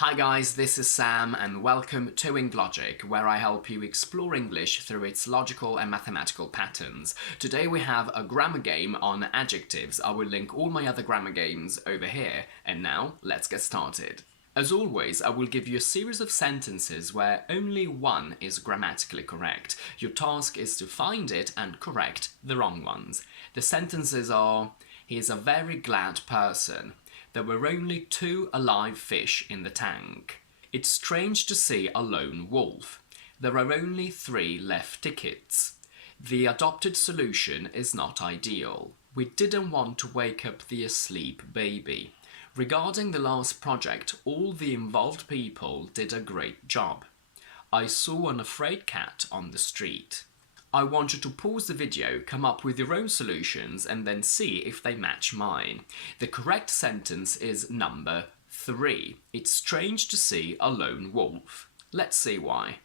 Hi guys, this is Sam and welcome to Logic, where I help you explore English through its logical and mathematical patterns. Today we have a grammar game on adjectives. I will link all my other grammar games over here, and now let's get started. As always, I will give you a series of sentences where only one is grammatically correct. Your task is to find it and correct the wrong ones. The sentences are: he is a very glad person. There were only 2 alive fish in the tank. It's strange to see a lone wolf. There are only 3 left tickets. The adopted solution is not ideal. We didn't want to wake up the asleep baby. Regarding the last project, all the involved people did a great job. I saw an afraid cat on the street. I want you to pause the video, come up with your own solutions, and then see if they match mine. The correct sentence is number 3. It's strange to see a lone wolf. Let's see why.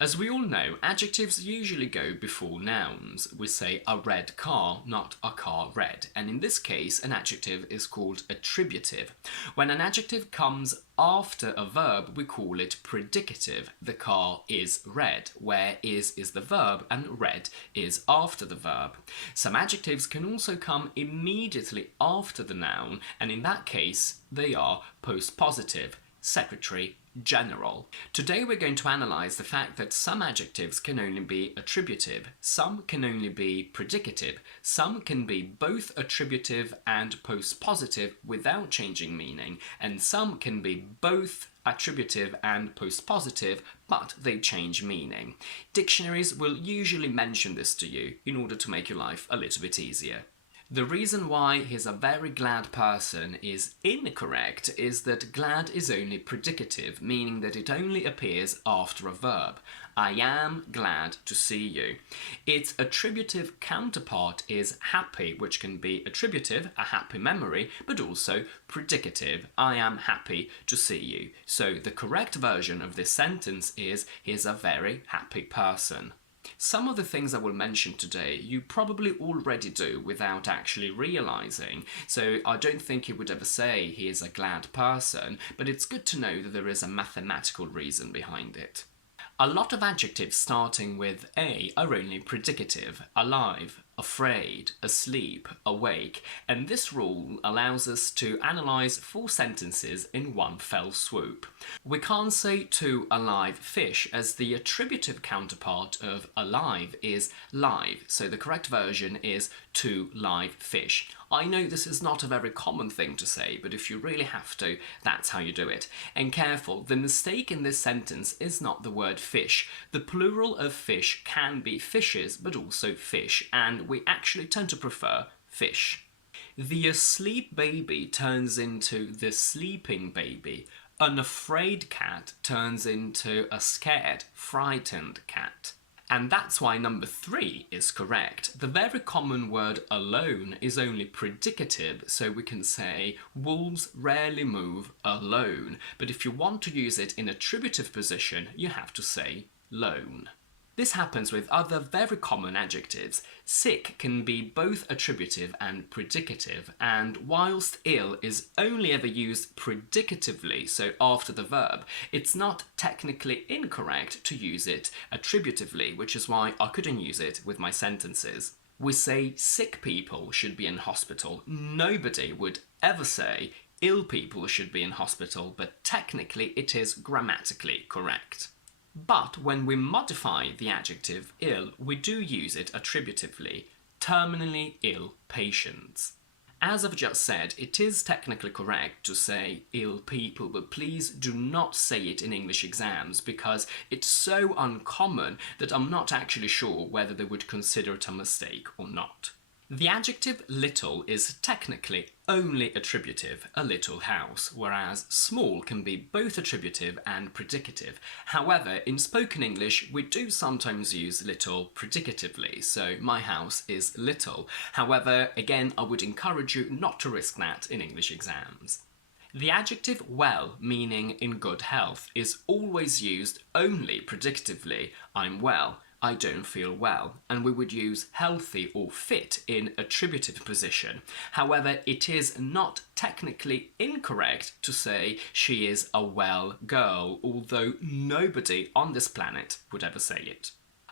As we all know, adjectives usually go before nouns. We say a red car, not a car red. And in this case, an adjective is called attributive. When an adjective comes after a verb, we call it predicative. The car is red, where is the verb and red is after the verb. Some adjectives can also come immediately after the noun, and in that case, they are postpositive. Secretary General. Today we're going to analyse the fact that some adjectives can only be attributive, some can only be predicative, some can be both attributive and postpositive without changing meaning, and some can be both attributive and postpositive, but they change meaning. Dictionaries will usually mention this to you in order to make your life a little bit easier. The reason why he's a very glad person is incorrect is that glad is only predicative, meaning that it only appears after a verb. I am glad to see you. Its attributive counterpart is happy, which can be attributive, a happy memory, but also predicative, I am happy to see you. So the correct version of this sentence is he's a very happy person. Some of the things I will mention today you probably already do without actually realising, so I don't think you would ever say he is a glad person, but it's good to know that there is a mathematical reason behind it. A lot of adjectives starting with A are only predicative: alive, afraid, asleep, awake, and this rule allows us to analyse 4 sentences in one fell swoop. We can't say 2 alive fish, as the attributive counterpart of alive is live, so the correct version is 2 live fish. I know this is not a very common thing to say, but if you really have to, that's how you do it. And careful, the mistake in this sentence is not the word fish. The plural of fish can be fishes, but also fish, and we actually tend to prefer fish. The asleep baby turns into the sleeping baby. An afraid cat turns into a scared, frightened cat. And that's why number 3 is correct. The very common word alone is only predicative, so we can say wolves rarely move alone. But if you want to use it in attributive position, you have to say lone. This happens with other very common adjectives. Sick can be both attributive and predicative, and whilst ill is only ever used predicatively, so after the verb, it's not technically incorrect to use it attributively, which is why I couldn't use it with my sentences. We say sick people should be in hospital. Nobody would ever say ill people should be in hospital, but technically it is grammatically correct. But when we modify the adjective ill, we do use it attributively: terminally ill patients. As I've just said, it is technically correct to say ill people, but please do not say it in English exams because it's so uncommon that I'm not actually sure whether they would consider it a mistake or not. The adjective little is technically only attributive, a little house, whereas small can be both attributive and predicative. However, in spoken English, we do sometimes use little predicatively, so my house is little. However, again, I would encourage you not to risk that in English exams. The adjective well, meaning in good health, is always used only predicatively: I'm well, I don't feel well, and we would use healthy or fit in attributive position. However, it is not technically incorrect to say she is a well girl, although nobody on this planet would ever say it.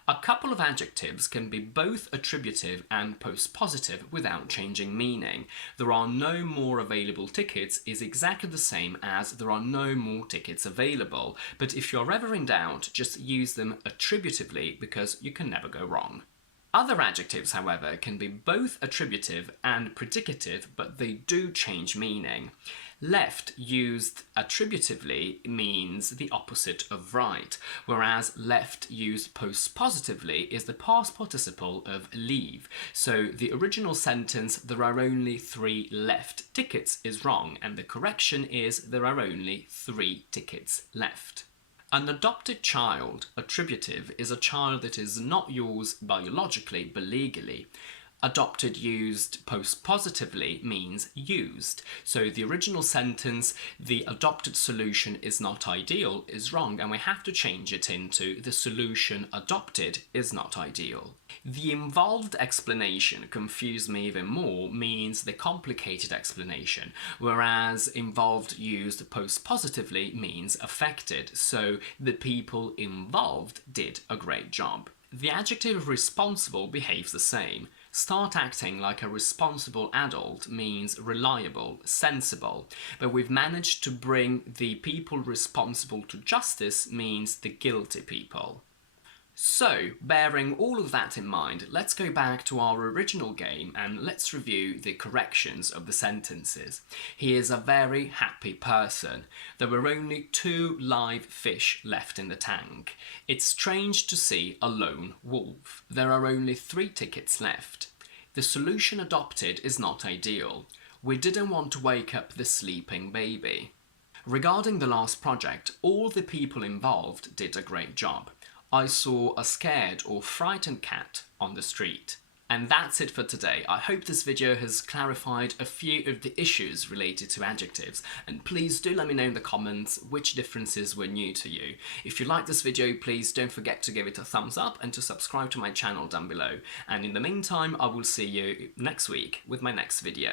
A couple of adjectives can be both attributive and postpositive without changing meaning. There are no more available tickets is exactly the same as there are no more tickets available, but if you're ever in doubt, just use them attributively because you can never go wrong. Other adjectives, however, can be both attributive and predicative, but they do change meaning. Left used attributively means the opposite of right, whereas left used postpositively is the past participle of leave. So the original sentence, there are only 3 left tickets, is wrong, and the correction is there are only 3 tickets left. An adopted child, attributive, is a child that is not yours biologically but legally. Adopted used postpositively means used. So the original sentence, the adopted solution is not ideal, is wrong, and we have to change it into the solution adopted is not ideal. The involved explanation, confused me even more, means the complicated explanation, whereas involved used postpositively means affected, so the people involved did a great job. The adjective responsible behaves the same. Start acting like a responsible adult means reliable, sensible, but we've managed to bring the people responsible to justice means the guilty people. So, bearing all of that in mind, let's go back to our original game and let's review the corrections of the sentences. He is a very happy person. There were only 2 live fish left in the tank. It's strange to see a lone wolf. There are only 3 tickets left. The solution adopted is not ideal. We didn't want to wake up the sleeping baby. Regarding the last project, all the people involved did a great job. I saw a scared or frightened cat on the street. And that's it for today. I hope this video has clarified a few of the issues related to adjectives, and please do let me know in the comments which differences were new to you. If you like this video, please don't forget to give it a thumbs up and to subscribe to my channel down below. And in the meantime, I will see you next week with my next video.